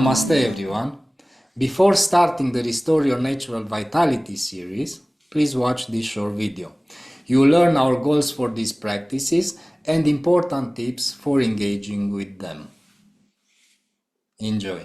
Namaste everyone. Before starting the Restore Your Natural Vitality series, please watch this short video. You will learn our goals for these practices and important tips for engaging with them. Enjoy.